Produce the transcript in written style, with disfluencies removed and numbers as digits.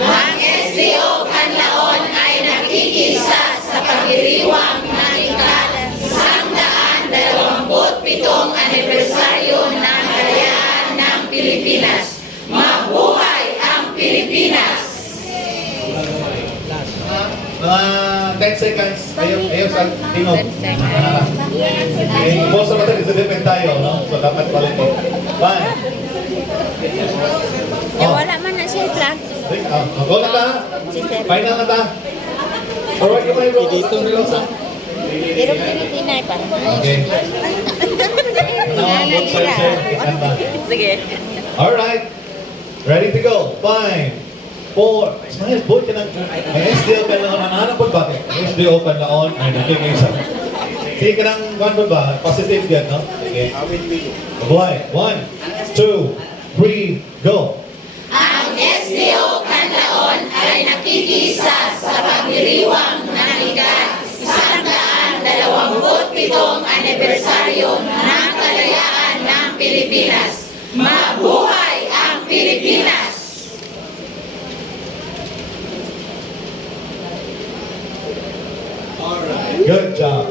Ang SDO Canlaon ay nakikisa sa pagdiriwang ng ika-127 anibersaryo ng kalayaan ng Pilipinas. Mabuhay ang Pilipinas! Mga 10 seconds. Ayaw sa tingog. Most of the time, isa-depend tayo, no? So, dapat palit mo. 1. Wala man na siya plan. Go na ta. Final na ta. Forward ka tayo. Dito na lang sa. Pero tinitinay pa. Okay. Now, both sides here. Sige. Alright. Ready to go. 5, 4. Smile, boy ka ng... May SDO ka lang. Ano po ba? SDO ka lang. Ay, nakikisa. Sige ka ng 1 po ba? Positive yan, no? Okay. Buhay. 1, 2, 3, go. Ang SDO Canlaon ay nakikisa sa pagdiriwang ng ika-127 anibersaryo ng kalayaan ng Pilipinas. Mabuhay ang Pilipinas! Good job.